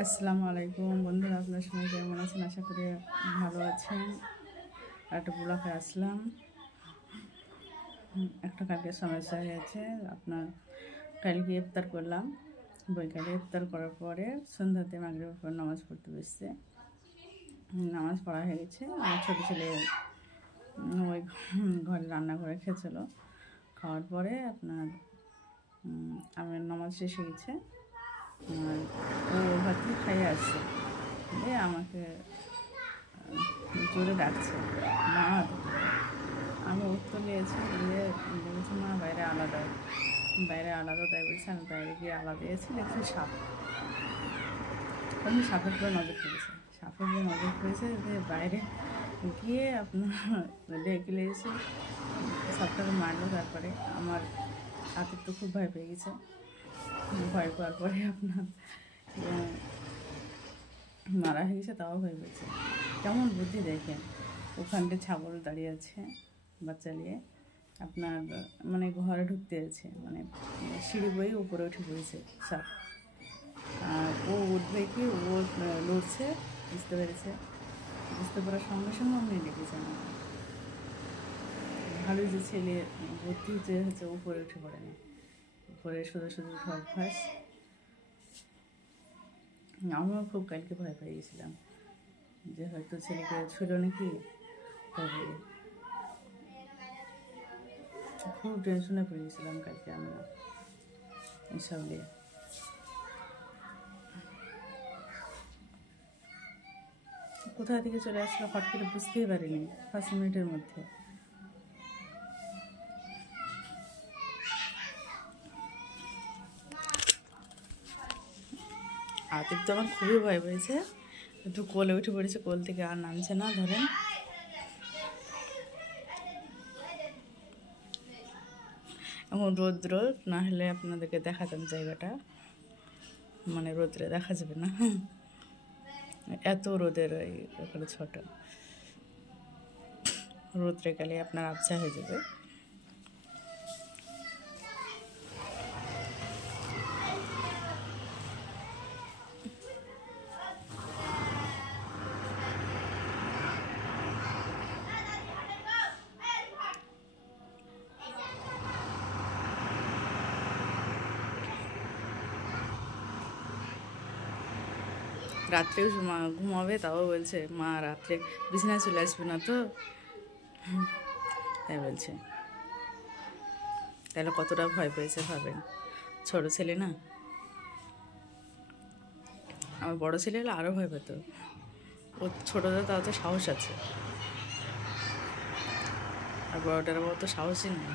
আসসালামু আলাইকুম বন্ধুরা, আপনার সবাই কেমন আছেন? আশা করি ভালো আছেন। একটা ব্লগে আসলাম। একটা কালকে সমস্যা হয়েছে। আপনার কালকে ইফতার করলাম, বৈকালে ইফতার করার পরে সন্ধ্যাতে মাগরিবের পর নামাজ পড়তে বসছে। নামাজ পড়া হয়ে গেছে। আমার ছোটো ছেলে ওই ঘরে রান্নাঘরে খেয়েছিল। খাওয়ার পরে আপনার আমার নামাজ শেষ হয়ে গেছে। আর ও ঘর থেকে খাইয়ে আসছে, দিয়ে আমাকে জোরে ডাকছে, মা। আমি উত্তর নিয়েছি, দিয়ে বলেছি মা বাইরে আলাদা, তাই বলছি। আমি বাইরে গিয়ে আলাদা দিয়েছি, দেখছি সাপ। আমি সাপের উপরে নজর পড়েছে, যে বাইরে গিয়ে আপনার ডেকে লেগেছে, সাপটাকে মারলো। তারপরে আমার হাতের তো খুব ভয় পেয়ে গেছে। ভয় পাওয়ার পরে আপনার মারা হয়ে গেছে, তাও হয়ে গেছে। কেমন বুদ্ধি দেখেন। ওখানটা ছাগল দাঁড়িয়ে আছে বাচ্চা নিয়ে, আপনার মানে ঘরে ঢুকতে আছে, মানে সিঁড়ি বয়ে উপরে উঠে পড়েছে সাপ। আর ও উঠবে কি, ও লড়ছে, বুঝতে পারার সঙ্গে সঙ্গে আপনি ডেকেছে আমাকে। ভালোই যে ছেলে বুদ্ধি যে হচ্ছে, উপরে উঠে পড়ে না, উপরে শুধু উঠে অভ্যাস। আমিও খুব কালকে ভয় পেয়ে গেছিলাম যে হয়তো ছেলেকে ছিল নাকি, খুব টেনশনে পড়ে গেছিলাম কালকে আমরা এসব নিয়ে। কোথা থেকে চলে আসলো হট করে বুঝতেই পারিনি 5 মিনিটের মধ্যে। আতিফ তো আমার খুবই ভয় পেয়েছে, একটু কোলে উঠে পড়েছে, কোল থেকে আর নামছে না। ধরেন এখন রৌদ্র না হলে আপনাদেরকে দেখাতাম জায়গাটা, মানে রোদ্রে দেখা যাবে না, এত রোদের ওখানে ছোট রোদ্রে গেলে আপনার আবছা হয়ে যাবে। রাত্রেও ঘুমাবে, তাও বলছে মা রাত্রে বিছানায় চলে আসবে না তো, তাই বলছে। তাহলে কতটা ভয় পেয়েছে ভাবেন, ছোট ছেলে না। আমার বড় ছেলে হলে আরও ভয় পেত, ও ছোটোটা তাও তো সাহস আছে, আর বড়টার তো সাহসই নেই।